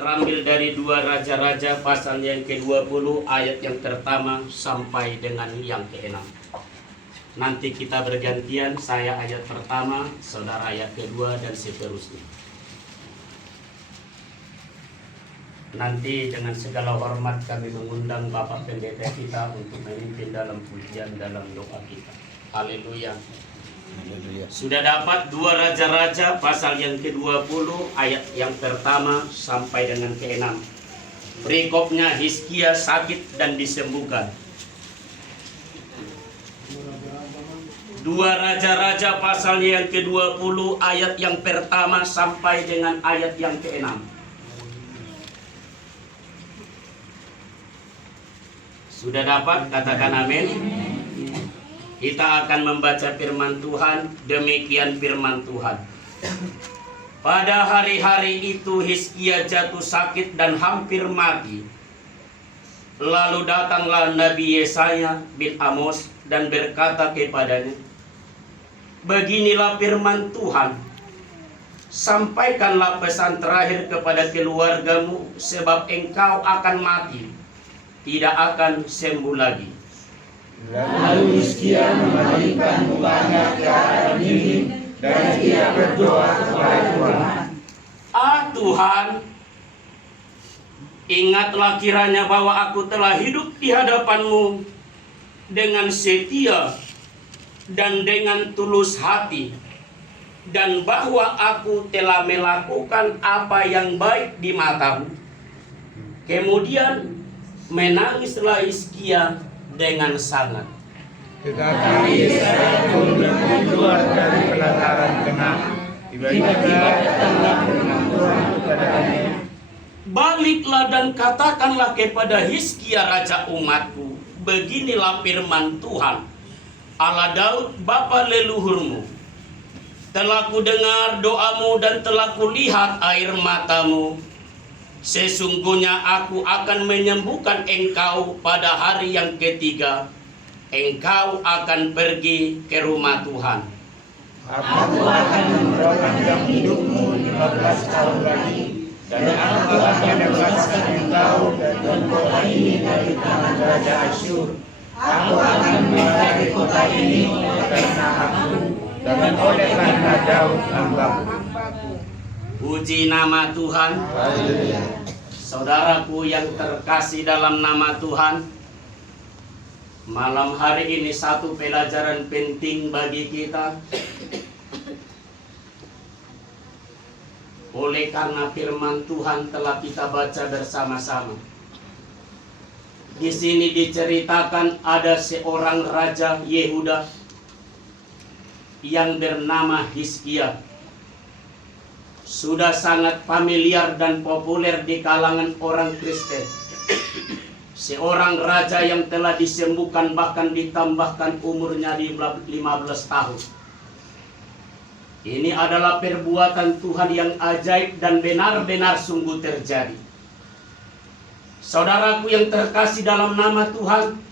Terambil dari 2 Raja-Raja pasal yang ke-20 ayat yang pertama sampai dengan yang ke-6. Nanti kita bergantian, saya ayat pertama, saudara ayat kedua, dan seterusnya. Nanti dengan segala hormat kami mengundang Bapak Pendeta kita untuk memimpin dalam pujian, dalam doa kita. Haleluya. Sudah dapat 2 Raja-Raja pasal yang ke-20 ayat yang pertama sampai dengan ke-6. Berikutnya Hizkia sakit dan disembuhkan. 2 Raja-Raja pasal yang ke-20 ayat yang pertama sampai dengan ayat yang ke-6. Sudah dapat? Katakan amin. Kita akan membaca firman Tuhan. Demikian firman Tuhan. Pada hari-hari itu Hizkia jatuh sakit dan hampir mati. Lalu datanglah Nabi Yesaya bin Amos dan berkata kepadanya, beginilah firman Tuhan, sampaikanlah pesan terakhir kepada keluargamu, sebab engkau akan mati, tidak akan sembuh lagi. Lalu Hizkia memalingkan mukanya ke arah dinding dan ia berdoa kepada Tuhan. Tuhan, ingatlah kiranya bahwa aku telah hidup di hadapan-Mu dengan setia dan dengan tulus hati, dan bahwa aku telah melakukan apa yang baik di mata-Mu. Kemudian menangislah Hizkia dengan sangat. Tetapi Yesaya pun keluar dari pelataran tengah. Tiba-tiba datanglah firman Tuhan kepadanya, baliklah dan katakanlah kepada Hizkia raja umatku, beginilah firman Tuhan, Allah Daud bapa leluhurmu. Telah ku dengar doamu dan telah ku lihat air matamu. Sesungguhnya aku akan menyembuhkan engkau pada hari yang ketiga. Engkau akan pergi ke rumah Tuhan. aku akan memperpanjang hidupmu 15 tahun lagi, dan aku akan membebaskan engkau dan kota ini dari tangan Raja Asyur. Aku akan memiliki kota ini karena aku dan oleh karena Daud hambaku. Puji nama Tuhan. Haleluya. Saudaraku yang terkasih dalam nama Tuhan, malam hari ini satu pelajaran penting bagi kita. Oleh karena firman Tuhan telah kita baca bersama-sama. Di sini diceritakan ada seorang raja Yehuda yang bernama Hizkia. Sudah sangat familiar dan populer di kalangan orang Kristen. Seorang raja yang telah disembuhkan, bahkan ditambahkan umurnya 15 tahun. Ini adalah perbuatan Tuhan yang ajaib dan benar-benar sungguh terjadi. Saudaraku yang terkasih dalam nama Tuhan,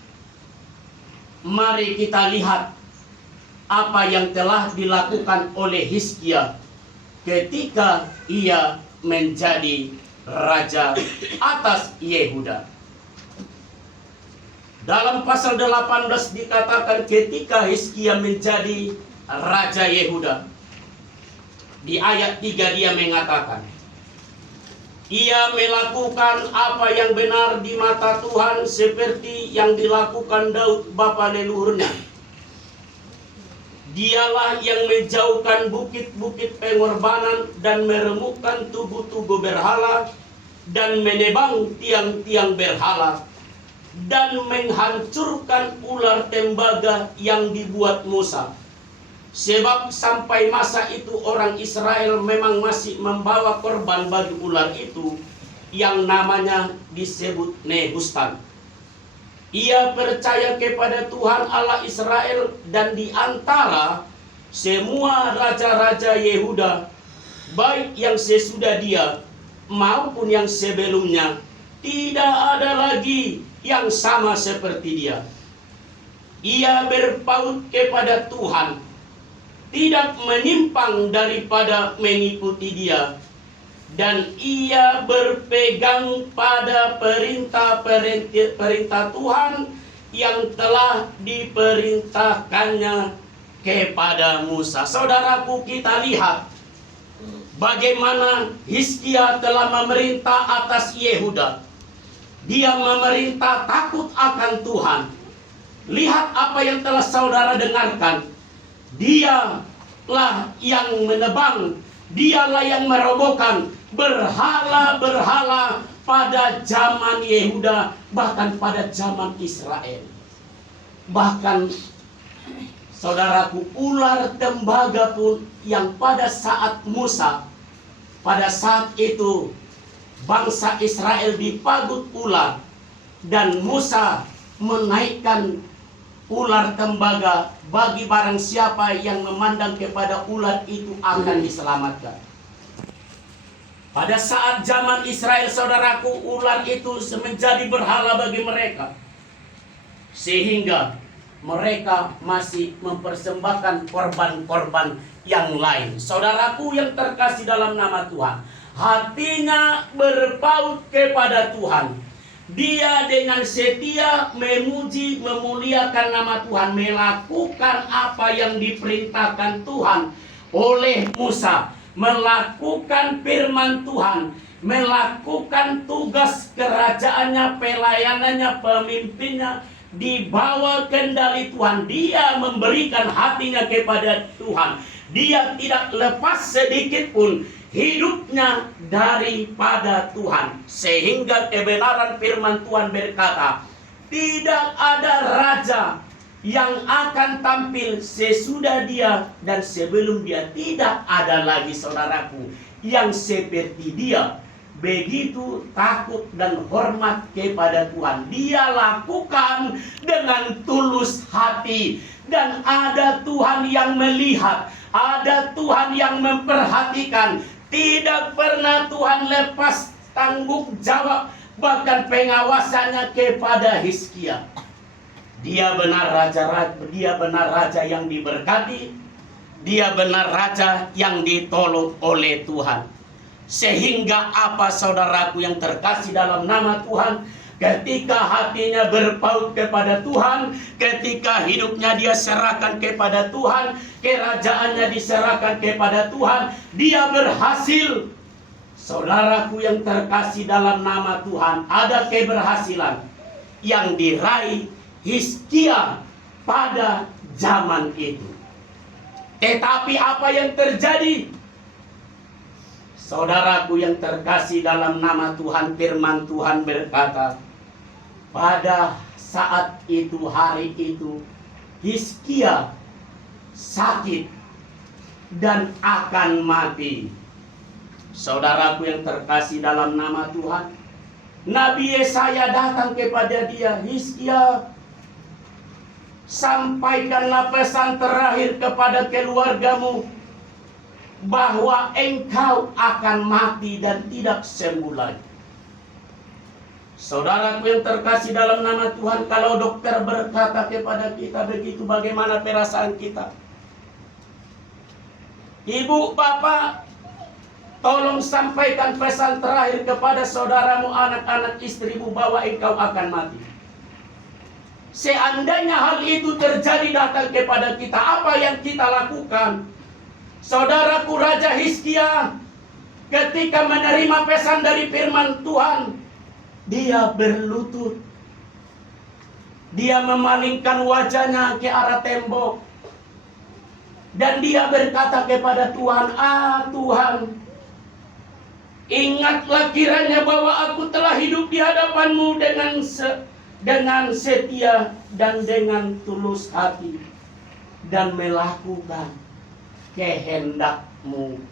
mari kita lihat apa yang telah dilakukan oleh Hizkia ketika ia menjadi raja atas Yehuda. Dalam pasal 18 dikatakan ketika Hizkia menjadi raja Yehuda, di ayat 3 dia mengatakan, ia melakukan apa yang benar di mata Tuhan seperti yang dilakukan Daud bapa leluhurnya. Dialah yang menjauhkan bukit-bukit pengorbanan dan meremukkan tugu-tugu berhala dan menebang tiang-tiang berhala dan menghancurkan ular tembaga yang dibuat Musa. Sebab sampai masa itu orang Israel memang masih membawa korban bagi ular itu yang namanya disebut Nehustan. Ia percaya kepada Tuhan Allah Israel, dan di antara semua raja-raja Yehuda, baik yang sesudah dia maupun yang sebelumnya, tidak ada lagi yang sama seperti dia. Ia berpaut kepada Tuhan, tidak menyimpang daripada mengikuti dia, dan ia berpegang pada perintah Tuhan yang telah diperintahkannya kepada Musa. Saudaraku, kita lihat bagaimana Hizkia telah memerintah atas Yehuda. Dia memerintah takut akan Tuhan. Lihat apa yang telah saudara dengarkan. Dialah yang menebang, dialah yang merobohkan berhala-berhala pada zaman Yehuda, bahkan pada zaman Israel. Bahkan saudaraku, ular tembaga pun yang pada saat Musa, pada saat itu bangsa Israel dipagut ular, dan Musa menaikkan ular tembaga, bagi barang siapa yang memandang kepada ular itu akan diselamatkan. Pada saat zaman Israel, saudaraku, ular itu menjadi berhala bagi mereka, sehingga mereka masih mempersembahkan korban-korban yang lain. Saudaraku yang terkasih dalam nama Tuhan, hatinya berpaut kepada Tuhan. Dia dengan setia memuji, memuliakan nama Tuhan, melakukan apa yang diperintahkan Tuhan oleh Musa, melakukan firman Tuhan, melakukan tugas kerajaannya, pelayanannya, pemimpinnya, dibawa kendali Tuhan. Dia memberikan hatinya kepada Tuhan. Dia tidak lepas sedikit pun hidupnya daripada Tuhan, sehingga kebenaran firman Tuhan berkata, tidak ada raja yang akan tampil sesudah dia dan sebelum dia. Tidak ada lagi, saudaraku, yang seperti dia, begitu takut dan hormat kepada Tuhan. Dia lakukan dengan tulus hati, dan ada Tuhan yang melihat, ada Tuhan yang memperhatikan. Tidak pernah Tuhan lepas tanggung jawab, bahkan pengawasannya kepada Hizkia. Dia benar raja yang diberkati. Dia benar raja yang ditolong oleh Tuhan. Sehingga apa, saudaraku yang terkasih dalam nama Tuhan, ketika hatinya berpaut kepada Tuhan, ketika hidupnya dia serahkan kepada Tuhan, kerajaannya diserahkan kepada Tuhan, dia berhasil. Saudaraku yang terkasih dalam nama Tuhan, ada keberhasilan yang diraih Hizkia pada zaman itu. Tetapi apa yang terjadi? Saudaraku yang terkasih dalam nama Tuhan, firman Tuhan berkata, pada saat itu, hari itu, Hizkia sakit dan akan mati. Saudaraku yang terkasih dalam nama Tuhan, Nabi Yesaya datang kepada dia, Hizkia, sampaikanlah pesan terakhir kepada keluargamu, bahwa engkau akan mati dan tidak sembuh lagi. Saudaraku yang terkasih dalam nama Tuhan, kalau dokter berkata kepada kita begitu, bagaimana perasaan kita? Ibu, bapak, tolong sampaikan pesan terakhir kepada saudaramu, anak-anak, istrimu, bahwa engkau akan mati. Seandainya hal itu terjadi datang kepada kita, apa yang kita lakukan? Saudaraku, Raja Hizkia ketika menerima pesan dari firman Tuhan, dia berlutut. Dia memalingkan wajahnya ke arah tembok. Dan dia berkata kepada Tuhan, Tuhan, ingatlah kiranya bahwa aku telah hidup di hadapan-Mu dengan setia dan dengan tulus hati, dan melakukan kehendak-Mu.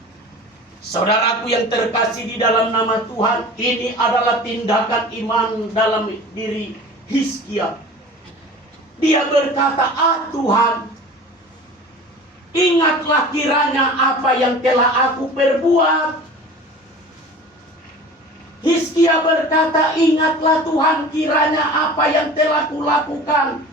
Saudaraku yang terkasih di dalam nama Tuhan, ini adalah tindakan iman dalam diri Hizkia. Dia berkata, Tuhan, ingatlah kiranya apa yang telah aku perbuat. Hizkia berkata, ingatlah Tuhan kiranya apa yang telah kulakukan.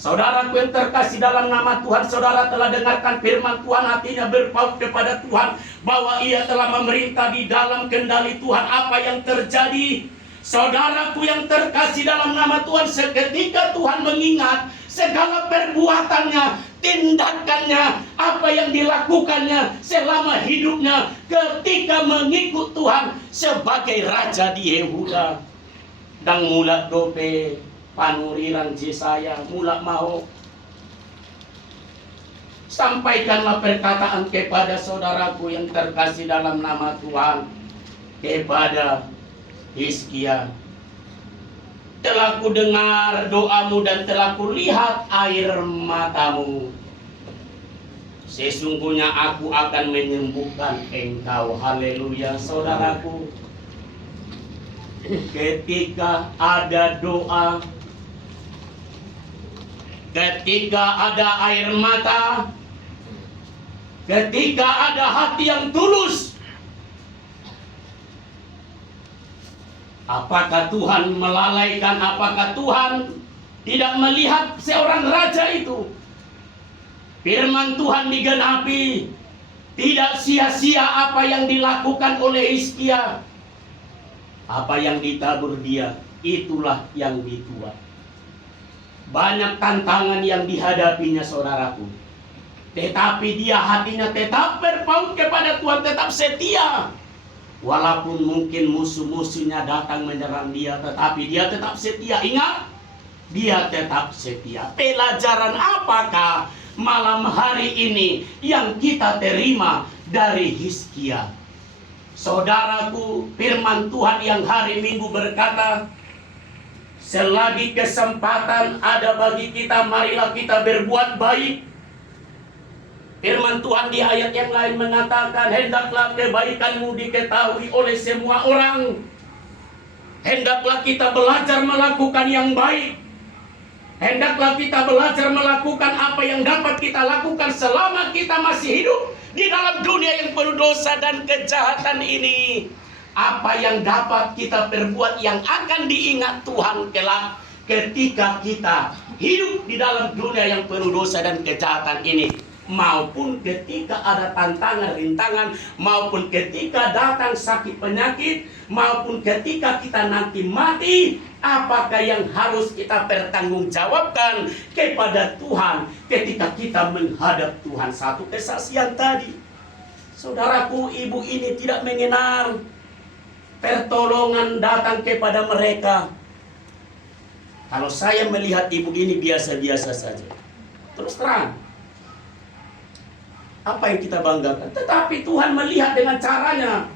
Saudaraku yang terkasih dalam nama Tuhan, saudara telah dengarkan firman Tuhan, hatinya berpaut kepada Tuhan, bahwa ia telah memerintah di dalam kendali Tuhan. Apa yang terjadi? Saudaraku yang terkasih dalam nama Tuhan, seketika Tuhan mengingat segala perbuatannya, tindakannya, apa yang dilakukannya selama hidupnya ketika mengikut Tuhan sebagai raja di Yehuda. Dan mulak dope panuriran Jesaya mulak mau. Sampaikanlah perkataan kepada saudaraku yang terkasih dalam nama Tuhan, kepada Hizkia. Telah ku dengar doamu dan telah ku lihat air matamu. Sesungguhnya aku akan menyembuhkan engkau. Haleluya, saudaraku. Ketika ada doa, ketika ada air mata, ketika ada hati yang tulus, apakah Tuhan melalaikan? Apakah Tuhan tidak melihat seorang raja itu? Firman Tuhan digenapi. Tidak sia-sia apa yang dilakukan oleh Hizkia. Apa yang ditabur dia, itulah yang dituai. Banyak tantangan yang dihadapinya saudaraku, tetapi dia hatinya tetap berpaut kepada Tuhan, tetap setia. Walaupun mungkin musuh-musuhnya datang menyerang dia, tetapi dia tetap setia. Ingat, dia tetap setia. Pelajaran apakah malam hari ini yang kita terima dari Hizkia? Saudaraku, firman Tuhan yang hari Minggu berkata, selagi kesempatan ada bagi kita, marilah kita berbuat baik. Firman Tuhan di ayat yang lain mengatakan, hendaklah kebaikanmu diketahui oleh semua orang. Hendaklah kita belajar melakukan yang baik. Hendaklah kita belajar melakukan apa yang dapat kita lakukan selama kita masih hidup di dalam dunia yang penuh dosa dan kejahatan ini. Apa yang dapat kita perbuat yang akan diingat Tuhan kelak ketika kita hidup di dalam dunia yang penuh dosa dan kejahatan ini. Maupun ketika ada tantangan, rintangan, maupun ketika datang sakit penyakit, maupun ketika kita nanti mati, apakah yang harus kita pertanggungjawabkan kepada Tuhan ketika kita menghadap Tuhan? Satu kesaksian tadi, saudaraku, ibu ini tidak mengenal pertolongan datang kepada mereka. Kalau saya melihat ibu ini biasa-biasa saja, terus terang, apa yang kita banggakan? Tetapi Tuhan melihat dengan caranya.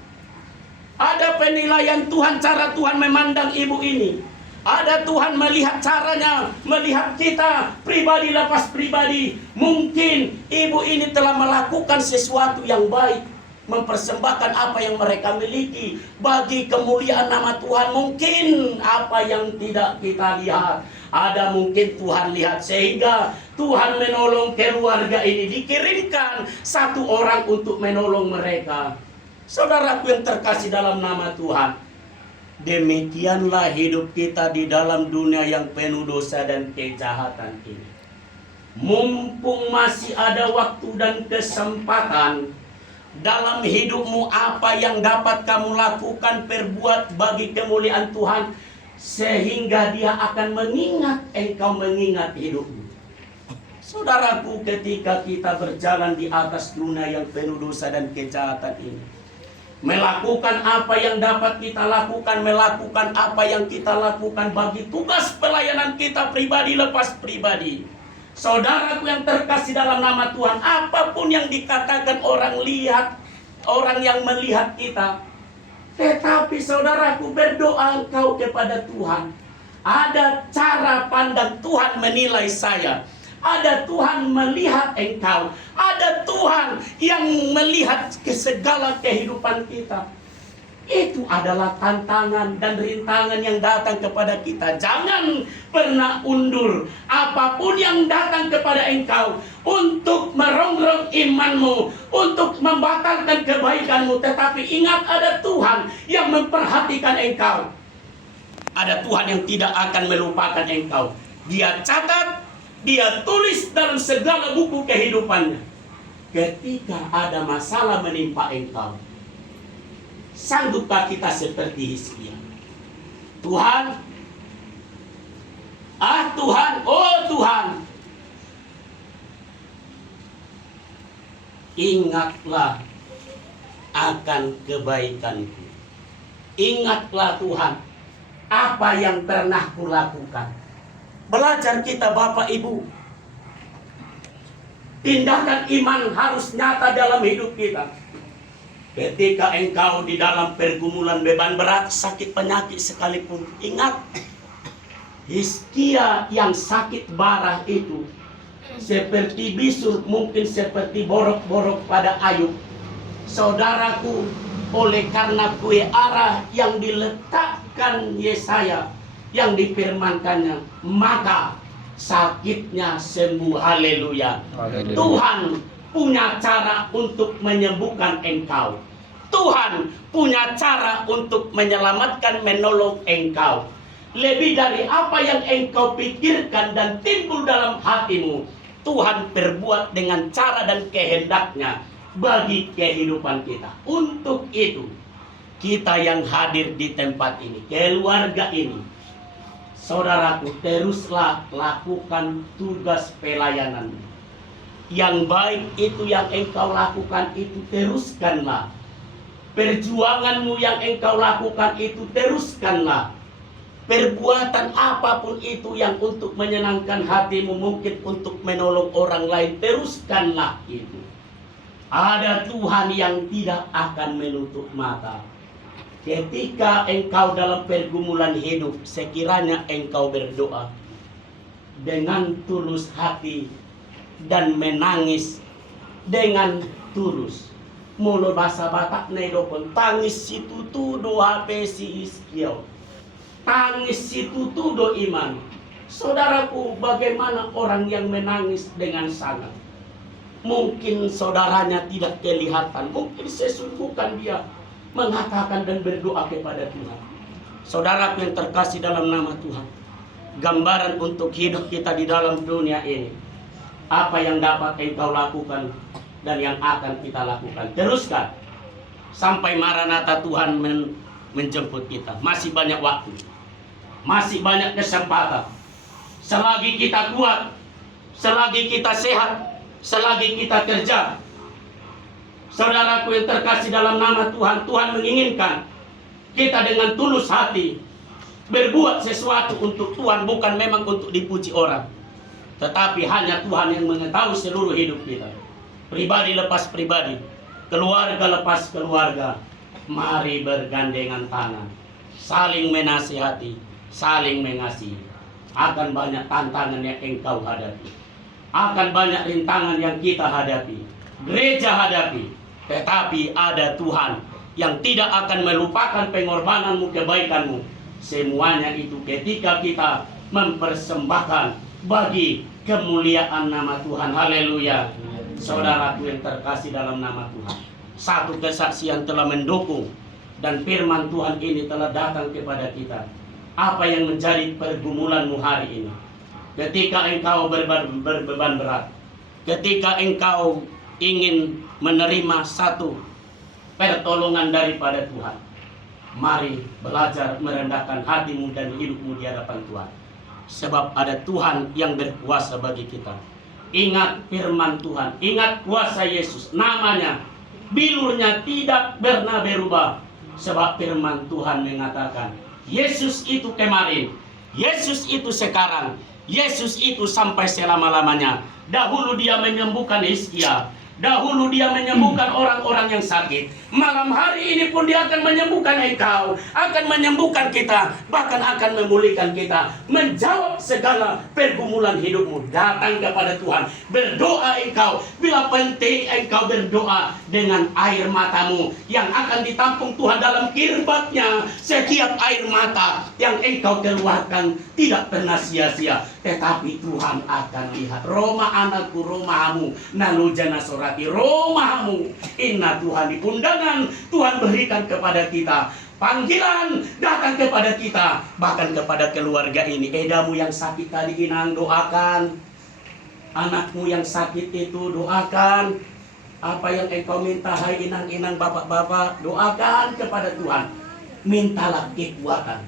Ada penilaian Tuhan, cara Tuhan memandang ibu ini. Ada Tuhan melihat caranya, melihat kita pribadi lepas pribadi. Mungkin ibu ini telah melakukan sesuatu yang baik, mempersembahkan apa yang mereka miliki bagi kemuliaan nama Tuhan. Mungkin apa yang tidak kita lihat, ada mungkin Tuhan lihat, sehingga Tuhan menolong keluarga ini. Dikirimkan satu orang untuk menolong mereka. Saudaraku yang terkasih dalam nama Tuhan, demikianlah hidup kita di dalam dunia yang penuh dosa dan kejahatan ini. Mumpung masih ada waktu dan kesempatan dalam hidupmu, apa yang dapat kamu lakukan, perbuat bagi kemuliaan Tuhan, sehingga Dia akan mengingat engkau, mengingat hidupmu. Saudaraku, ketika kita berjalan di atas dunia yang penuh dosa dan kejahatan ini, melakukan apa yang dapat kita lakukan, melakukan apa yang kita lakukan bagi tugas pelayanan kita pribadi lepas pribadi. Saudaraku yang terkasih dalam nama Tuhan, apapun yang dikatakan orang lihat, orang yang melihat kita, tetapi saudaraku, berdoa engkau kepada Tuhan. Ada cara pandang Tuhan menilai saya. Ada Tuhan melihat engkau. Ada Tuhan yang melihat ke segala kehidupan kita. Itu adalah tantangan dan rintangan yang datang kepada kita. Jangan pernah undur apapun yang datang kepada engkau untuk merongrong imanmu, untuk membatalkan kebaikanmu. Tetapi ingat, ada Tuhan yang memperhatikan engkau. Ada Tuhan yang tidak akan melupakan engkau. Dia catat Dia tulis dalam segala buku kehidupannya. Ketika ada masalah menimpa engkau, sanggupkah kita seperti Hizkia? Tuhan, Tuhan, oh Tuhan, ingatlah akan kebaikanku. Ingatlah Tuhan, apa yang pernah kulakukan. Belajar kita Bapak Ibu. Tindakan iman harus nyata dalam hidup kita. Ketika engkau di dalam pergumulan beban berat, sakit penyakit sekalipun, ingat, Hizkia yang sakit parah itu seperti bisul, mungkin seperti borok-borok pada Ayub. Saudaraku, oleh karena kue arah yang diletakkan Yesaya, yang difirmankannya, maka sakitnya sembuh. Haleluya. Tuhan punya cara untuk menyembuhkan engkau. Tuhan punya cara untuk menyelamatkan, menolong engkau. Lebih dari apa yang engkau pikirkan dan timbul dalam hatimu, Tuhan berbuat dengan cara dan kehendaknya bagi kehidupan kita. Untuk itu, kita yang hadir di tempat ini, keluarga ini, saudaraku, teruslah lakukan tugas pelayanan. Yang baik itu yang engkau lakukan itu teruskanlah. Perjuanganmu yang engkau lakukan itu teruskanlah. Perbuatan apapun itu yang untuk menyenangkan hatimu, mungkin untuk menolong orang lain, teruskanlah itu. Ada Tuhan yang tidak akan menutup mata. Ketika engkau dalam pergumulan hidup, sekiranya engkau berdoa dengan tulus hati dan menangis dengan tulus. Mulu bahasa Batak nedopon tangis situ tudo HP si Hizkia. Tangis situ tudo iman. Saudaraku, bagaimana orang yang menangis dengan sangat? Mungkin saudaranya tidak kelihatan, mungkin sesungguhkan dia mengatakan dan berdoa kepada Tuhan. Saudaraku yang terkasih dalam nama Tuhan, gambaran untuk hidup kita di dalam dunia ini, apa yang dapat engkau lakukan dan yang akan kita lakukan, teruskan sampai Maranatha Tuhan menjemput kita. Masih banyak waktu, masih banyak kesempatan. Selagi kita kuat, selagi kita sehat, selagi kita kerja, saudaraku yang terkasih dalam nama Tuhan, Tuhan menginginkan kita dengan tulus hati berbuat sesuatu untuk Tuhan, bukan memang untuk dipuji orang, tetapi hanya Tuhan yang mengetahui seluruh hidup kita. Pribadi lepas pribadi, keluarga lepas keluarga. Mari bergandengan tangan, saling menasihati, saling mengasihi. Akan banyak tantangan yang engkau hadapi, akan banyak rintangan yang kita hadapi, gereja hadapi, tetapi ada Tuhan yang tidak akan melupakan pengorbananmu, kebaikanmu. Semuanya itu ketika kita mempersembahkan bagi kemuliaan nama Tuhan. Haleluya. Saudaraku yang terkasih dalam nama Tuhan, satu kesaksian telah mendukung dan firman Tuhan ini telah datang kepada kita. Apa yang menjadi pergumulanmu hari ini? Ketika engkau berbeban berat, ketika engkau ingin menerima satu pertolongan daripada Tuhan, mari belajar merendahkan hatimu dan hidupmu di hadapan Tuhan. Sebab ada Tuhan yang berkuasa bagi kita. Ingat firman Tuhan, ingat kuasa Yesus, namanya, bilurnya tidak pernah berubah. Sebab firman Tuhan mengatakan, Yesus itu kemarin, Yesus itu sekarang, Yesus itu sampai selama-lamanya. Dahulu dia menyembuhkan Hizkia, dahulu dia menyembuhkan orang-orang yang sakit. Malam hari ini pun dia akan menyembuhkan engkau, akan menyembuhkan kita, bahkan akan memulihkan kita, menjawab segala pergumulan hidupmu. Datang kepada Tuhan, berdoa engkau. Bila penting engkau berdoa dengan air matamu yang akan ditampung Tuhan dalam kirbatnya. Setiap air mata yang engkau keluarkan tidak pernah sia-sia, tetapi Tuhan akan lihat. Roma anakku, Romahamu, nalujana sorati, Romahamu, inna Tuhan di undangan Tuhan berikan kepada kita. Panggilan datang kepada kita, bahkan kepada keluarga ini. Edamu yang sakit tadi inang doakan. Anakmu yang sakit itu doakan. Apa yang engkau minta, hai inang-inang, bapak-bapak, doakan kepada Tuhan. Mintalah kekuatan,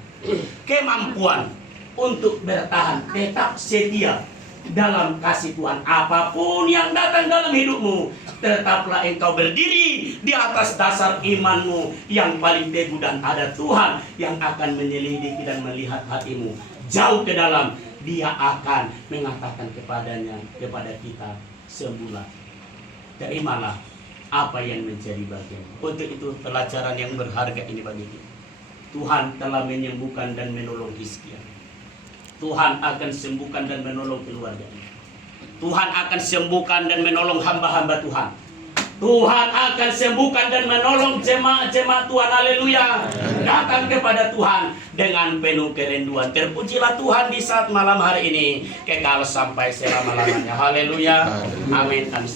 kemampuan untuk bertahan, tetap setia dalam kasih Tuhan. Apapun yang datang dalam hidupmu, tetaplah engkau berdiri di atas dasar imanmu yang paling teguh, dan ada Tuhan yang akan menyelidiki dan melihat hatimu jauh ke dalam. Dia akan mengatakan kepada kita semula, terimalah apa yang menjadi bagian. Untuk itu pelajaran yang berharga ini bagi kita. Tuhan telah menyembuhkan dan menolong Hizkia. Tuhan akan sembuhkan dan menolong keluarganya. Tuhan akan sembuhkan dan menolong hamba-hamba Tuhan. Tuhan akan sembuhkan dan menolong jemaat-jemaat Tuhan. Haleluya. Datang kepada Tuhan dengan penuh kerinduan. Terpujilah Tuhan di saat malam hari ini, kekal sampai selama-lamanya. Haleluya. Amin.